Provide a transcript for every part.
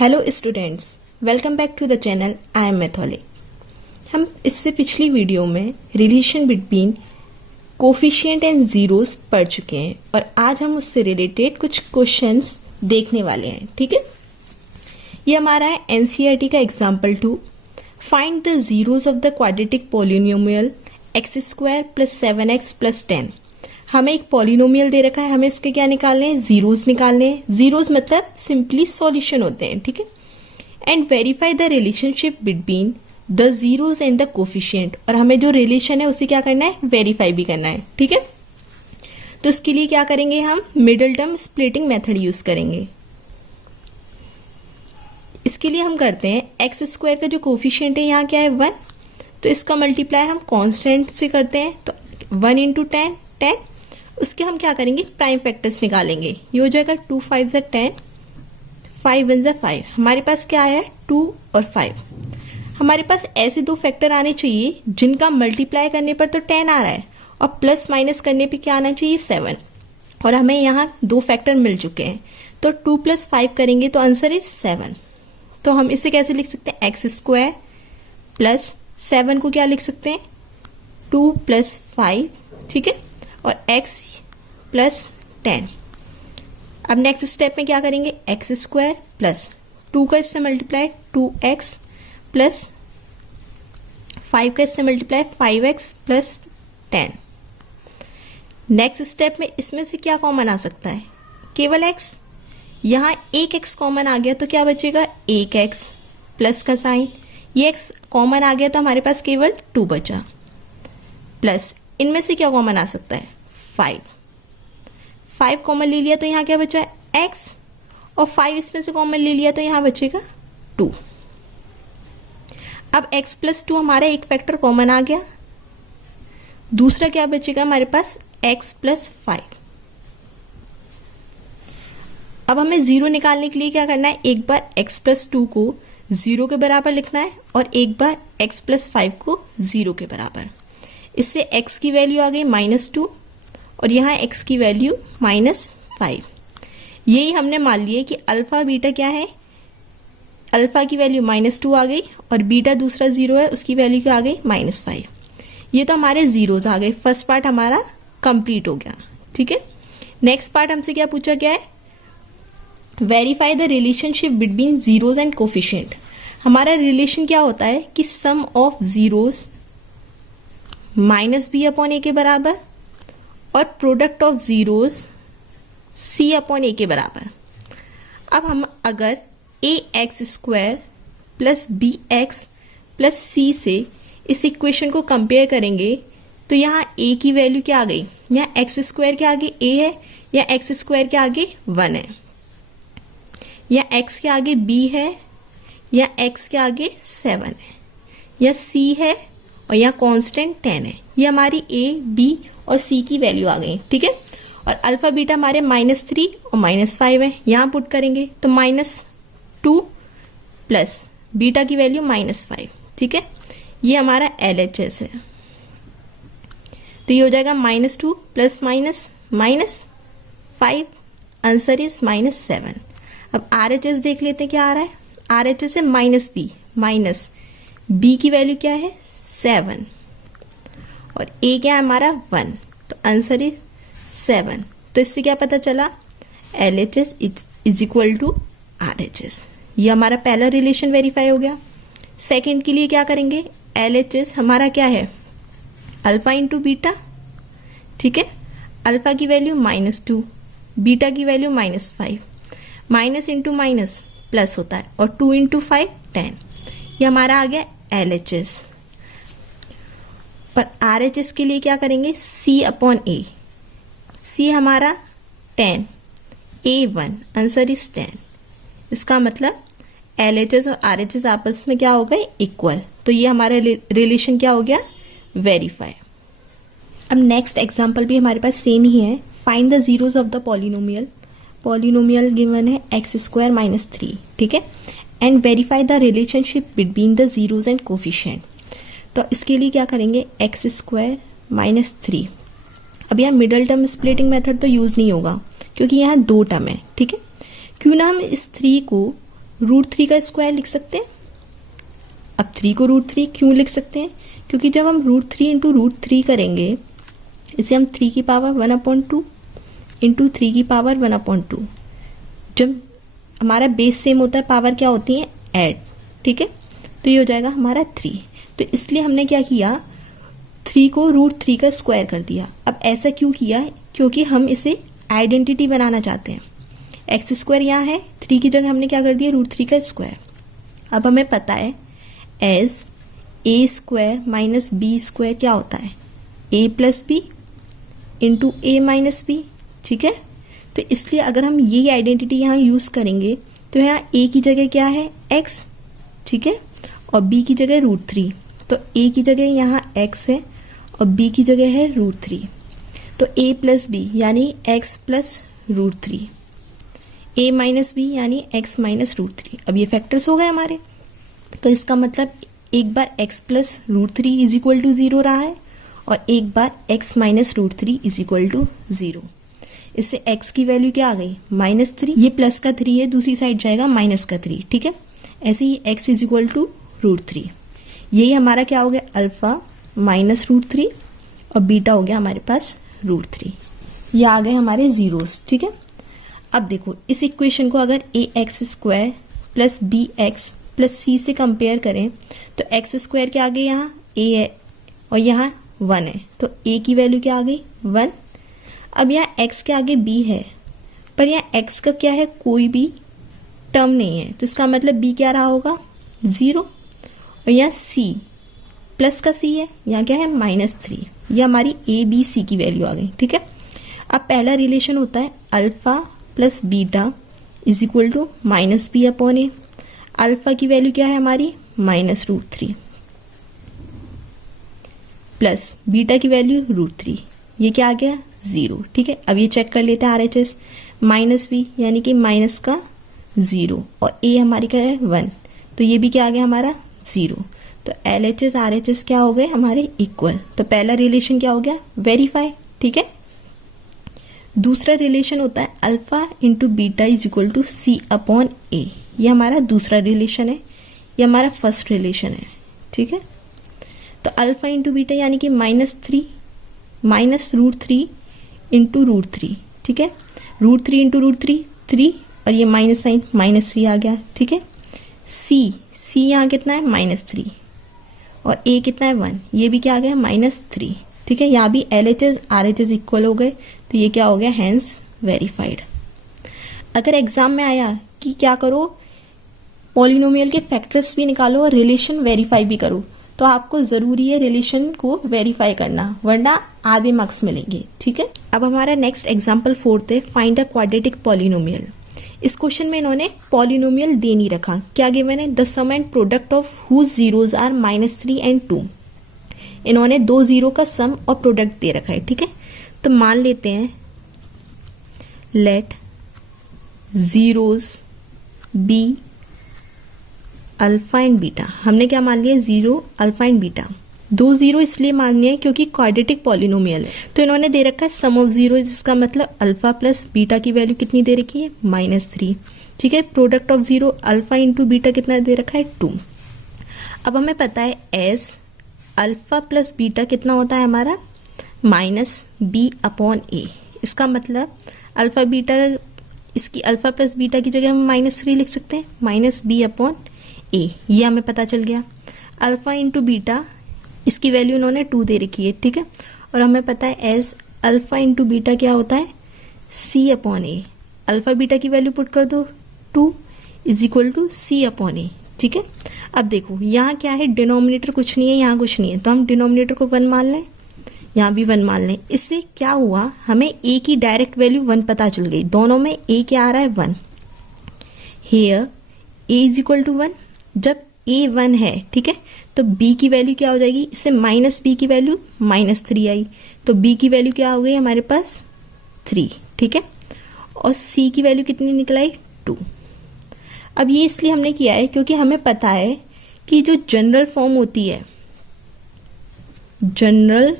Hello students, welcome back to the channel. I am Maithili. हम इससे पिछली वीडियो में relation between coefficient and zeros पढ़ चुके हैं और आज हम उससे रिलेटेड कुछ क्वेश्चंस देखने वाले हैं। ठीक है, ये हमारा है एनसीईआरटी का example 2। Find the zeros of the quadratic polynomial x² + 7x + 10। हमें एक पॉलिनोमियल दे रखा है, हमें इसके क्या निकालने हैं, जीरोस निकालने हैं। जीरोस मतलब सिंपली सॉल्यूशन होते हैं। ठीक है, and verify the relationship between the zeros and the coefficient. और हमें जो रिलेशन है उसे क्या करना है, वेरीफाई भी करना है। ठीक है, तो इसके लिए क्या करेंगे, हम middle term splitting method use करेंगे। इसके लिए हम करते हैं x² का जो कोफिशिएंट है यहाँ क्या है 1, तो इसका मल्टीप्लाई हम कांस्टेंट से करते हैं, तो 1 × 10 10। उसके हम क्या करेंगे, प्राइम फैक्टर्स निकालेंगे। ये हो जाएगा 2 × 5 = 10, 5 × 1 = 5। हमारे पास क्या आया है 2 और 5। हमारे पास ऐसे दो फैक्टर आने चाहिए जिनका मल्टीप्लाई करने पर तो 10 आ रहा है और प्लस माइनस करने पे क्या आना चाहिए 7। और हमें यहाँ दो फैक्टर मिल चुके हैं, तो 2 + 5 करेंगे तो आंसर इज 7। तो हम इसे कैसे लिख सकते हैं, x² + 7 को क्या लिख सकते हैं 2 + 5। ठीक है, और x + 10। अब नेक्स्ट स्टेप में क्या करेंगे, x² + 2 का इससे मल्टीप्लाई 2x + 5 का इससे मल्टीप्लाई 5x + 10। नेक्स्ट स्टेप में इसमें से क्या कॉमन आ सकता है, केवल x। यहाँ एक x कॉमन आ गया तो क्या बचेगा, एक x प्लस का साइन। ये x कॉमन आ गया तो हमारे पास केवल 2 बचा, प्लस इनमें से क्या कॉमन आ सकता है 5 कॉमन ले लिया तो यहाँ क्या बचा है x, और 5 इसमें से कॉमन ले लिया तो यहाँ बचेगा 2। अब x + 2 हमारा एक फैक्टर कॉमन आ गया, दूसरा क्या बचेगा हमारे पास x + 5। अब हमें जीरो निकालने के लिए क्या करना है, एक बार x + 2 को 0 के बराबर लिखना है और एक बार x + 5 को 0 के बराबर। इससे x की वैल्यू आ गई -2 और यहाँ x की वैल्यू -5। यही हमने मान लिया कि अल्फा बीटा क्या है, अल्फा की वैल्यू -2 आ गई और बीटा दूसरा 0 है, उसकी वैल्यू क्या आ गई -5। ये तो हमारे जीरोस आ गए। फर्स्ट पार्ट हमारा कंप्लीट हो गया। ठीक है, नेक्स्ट पार्ट हमसे क्या पूछा गया है, verify the relationship between zeros and coefficient. हमारा रिलेशन क्या होता है कि सम ऑफ जीरोस -b/a के बराबर और प्रोडक्ट ऑफ जीरोस c/a के बराबर। अब हम अगर ax² + bx + c से इस इक्वेशन को कंपेयर करेंगे तो यहाँ a की वैल्यू क्या आ गई, यहाँ x² के आगे a है या x² के आगे 1 है, या x के आगे b है या x के आगे 7 है, या c है और यहाँ कांस्टेंट 10 है। ये हमारी a, b और c की वैल्यू आ गई। ठीक है, और अल्फा बीटा हमारे -3 और -5 है, यहाँ पुट करेंगे तो -2 प्लस बीटा की वैल्यू -5। ठीक है, ये हमारा LHS है, तो ये हो जाएगा -2 + -5, आंसर इज -7। अब RHS देख लेते हैं क्या आ रहा है, RHS है -b की वैल्यू क्या है 7 और a क्या है हमारा 1, तो आंसर इज 7। तो इससे क्या पता चला, LHS = RHS। ये हमारा पहला रिलेशन वेरीफाई हो गया। सेकंड के लिए क्या करेंगे, LHS हमारा क्या है अल्फा × बीटा। ठीक है, अल्फा की वैल्यू -2, बीटा की value -5, minus into minus plus होता है और 2 × 5 10। ये हमारा आ गया LHS। और RHS के लिए क्या करेंगे, c/a। c हमारा 10, a 1, आंसर इज 10। इसका मतलब LHS और RHS आपस में क्या हो गए, इक्वल। तो ये हमारा रिलेशन क्या हो गया, वेरीफाई। अब नेक्स्ट एग्जांपल भी हमारे पास सेम ही है। Find the zeros of the polynomial. Polynomial given है x² - 3। ठीक है, and verify the relationship between the zeros and coefficient. तो इसके लिए क्या करेंगे, x² - 3। अब यहाँ मिडल टर्म स्प्लिटिंग मेथड तो यूज नहीं होगा क्योंकि यहाँ 2 टर्म है। ठीक है, क्यों ना हम इस 3 को √3 का स्क्वायर लिख सकते हैं। अब 3 को √3 क्यों लिख सकते हैं? क्योंकि जब हम √3 इंटू √3 करेंगे, इसे हम 3 की पावर 1/2 इंटू 3 की पावर 1/2, जब हमारा बेस सेम होता है, पावर क्या होती है? ऐड, ठीक है। तो ये हो जाएगा हमारा 3। तो इसलिए हमने क्या किया, 3 को √3 का स्क्वायर कर दिया। अब ऐसा क्यों किया? क्योंकि हम इसे आइडेंटिटी बनाना चाहते हैं। x² यहाँ है, 3 की जगह हमने क्या कर दिया? √3 का स्क्वायर। अब हमें पता है एज a² माइनस b² क्या होता है? a plus B into a minus B, ठीक है। तो इसलिए अगर हम ये आइडेंटिटी यहाँ यूज करेंगे तो यहाँ a की जगह क्या है? x, ठीक है, और b की जगह √3। तो a की जगह यहाँ x है और b की जगह है √3। तो a प्लस बी यानी x plus √3, a minus B यानी x माइनस √3। अब ये फैक्टर्स हो गए हमारे। तो इसका मतलब एक बार x plus √3 is equal to 0 रहा है और एक बार x minus √3 is equal to 0। इससे x की वैल्यू क्या आ गई? -3। ये प्लस का 3 है, दूसरी साइड जाएगा माइनस का 3, ठीक है। ऐसे ही x इज इक्वल टू √3। यही हमारा क्या हो गया? अल्फा माइनस √3 और बीटा हो गया हमारे पास √3। ये आ गए हमारे जीरोस, ठीक है। अब देखो इस इक्वेशन को अगर ax² plus bx plus c से कंपेयर करें तो x² क्या आ गई? यहाँ a है और यहाँ 1 है, तो a की वैल्यू क्या आ गई? 1। अब यहाँ x के आगे b है, पर यहाँ x का क्या है? कोई भी टर्म नहीं है, तो इसका मतलब b क्या रहा होगा? 0। और यहाँ c प्लस का c है, यहाँ क्या है? -3। ये हमारी a b c की वैल्यू आ गई, ठीक है। अब पहला रिलेशन होता है alpha plus beta is equal to -b/a। अल्फा की वैल्यू क्या है हमारी? -√3 प्लस बीटा की वैल्यू √3, ये क्या आ गया? 0, ठीक है। अब ये चेक कर लेते हैं RHS। -b यानी कि माइनस का 0 और a हमारी क्या है? 1, तो ये भी क्या आ गया हमारा? 0। तो LHS RHS क्या हो गए हमारे? इक्वल। तो पहला रिलेशन क्या हो गया? वेरीफाई, ठीक है। दूसरा रिलेशन होता है alpha into beta is equal to c/a। ये हमारा दूसरा रिलेशन है, ये हमारा फर्स्ट रिलेशन है, ठीक है। तो अल्फा इंटू बीटा यानी कि -3 माइनस √3 इंटू √3, ठीक है। √3 इंटू √3 3 और ये माइनस साइन -3 आ गया, ठीक है। c यहाँ कितना है? -3 और a कितना है? 1, ये भी क्या आ गया? -3, ठीक है। यहाँ भी LHS RHS इक्वल हो गए, तो ये क्या हो गया? Hence verified. अगर एग्जाम में आया कि क्या करो, पॉलिनोमियल के फैक्टर्स भी निकालो और रिलेशन वेरीफाई भी करो, तो आपको जरूरी है रिलेशन को वेरीफाई करना, वरना आधे मार्क्स मिलेंगे, ठीक है। अब हमारा नेक्स्ट एग्जाम्पल 4th है, फाइंड अ क्वाड्रेटिक पॉलिनोमियल। इस क्वेश्चन में इन्होंने पॉलिनोमियल दे नहीं रखा, क्या गिवन है? The sum and product of whose zeros are -3 and 2। इन्होंने 2 जीरो का सम और प्रोडक्ट दे रखा है, ठीक है। तो मान लेते हैं let zeros be alpha and beta. हमने क्या मान लिया? 0 अल्फा एंड बीटा। 2 जीरो इसलिए मान लिया है क्योंकि क्वाड्रेटिक पॉलिनोमियल है। तो इन्होंने दे रखा है सम ऑफ जीरो, जिसका मतलब अल्फा प्लस बीटा की वैल्यू कितनी दे रखी है? -3, ठीक है। Product of zero alpha into beta कितना दे रखा है? 2। अब हमें पता है एस अल्फा प्लस बीटा कितना होता है हमारा? -b/a। इसका मतलब अल्फा बीटा, इसकी अल्फा प्लस बीटा की जगह हम -3 लिख सकते हैं, -b/a। ये हमें पता चल गया। अल्फा इंटू बीटा, इसकी वैल्यू उन्होंने 2 दे रखी है, ठीक है। और हमें पता है एज अल्फा इंटू बीटा क्या होता है? c/a। अल्फा बीटा की वैल्यू पुट कर दो, 2 इज इक्वल टू c/a, ठीक है। अब देखो यहाँ क्या है? डिनोमिनेटर कुछ नहीं है, यहाँ कुछ नहीं है, तो हम डिनोमिनेटर को 1 मान लें, यहाँ भी 1 मान लें। इससे क्या हुआ? हमें a की डायरेक्ट वैल्यू 1 पता चल गई। दोनों में a क्या आ रहा है? 1। Here a is equal to 1। जब a 1 है, ठीक है, तो b की वैल्यू क्या हो जाएगी? इससे -b की वैल्यू -3 आई, तो b की वैल्यू क्या हो गई हमारे पास? 3, ठीक है। और c की वैल्यू कितनी निकल आई? 2। अब ये इसलिए हमने किया है क्योंकि हमें पता है कि जो जनरल फॉर्म होती है, general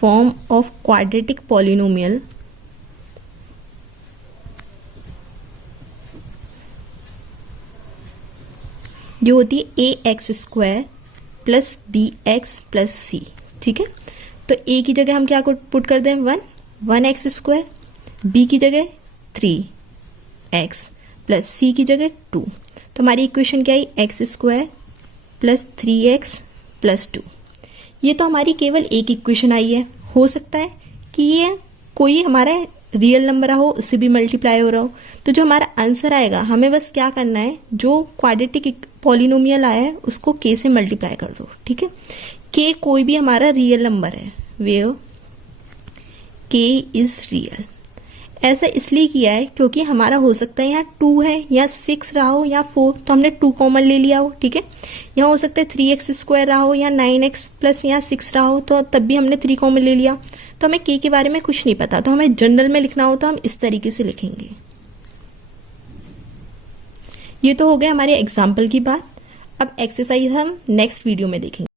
form of quadratic polynomial, जो होती है a x square plus b x plus c, ठीक है। तो ए की जगह हम क्या पुट कर दें, 1 एक्स स्क्वायर, बी की जगह 3 एक्स प्लस सी की जगह 2। तो हमारी इक्वेशन क्या आई, x square plus 3x plus 2। ये तो हमारी केवल एक इक्वेशन आई है। हो सकता है कि ये कोई हमारा रियल नंबर हो, उससे भी मल्टीप्लाई हो रहा हो। तो जो हमारा आंसर आएगा, हमें बस क्या करना है, जो क्वाड्रेटिक पॉलिनोमियल आया है उसको k से मल्टीप्लाई कर दो, ठीक है। k कोई भी हमारा रियल नंबर है, वेयर k इज रियल। ऐसा इसलिए किया है क्योंकि हमारा हो सकता है यहाँ 2 है या 6 रहा हो या 4, तो हमने 2 कॉमन ले लिया हो, ठीक है। यहाँ हो सकता है 3x स्क्वायर रहा हो या 9x प्लस यहाँ 6 रहा हो, तो तब भी हमने 3 कॉमन ले लिया। तो हमें k के बारे में कुछ नहीं पता, तो हमें जनरल में लिखना हो तो हम इस तरीके से लिखेंगे। ये तो हो गया हमारे एग्जाम्पल की बात। अब एक्सरसाइज हम नेक्स्ट वीडियो में देखेंगे।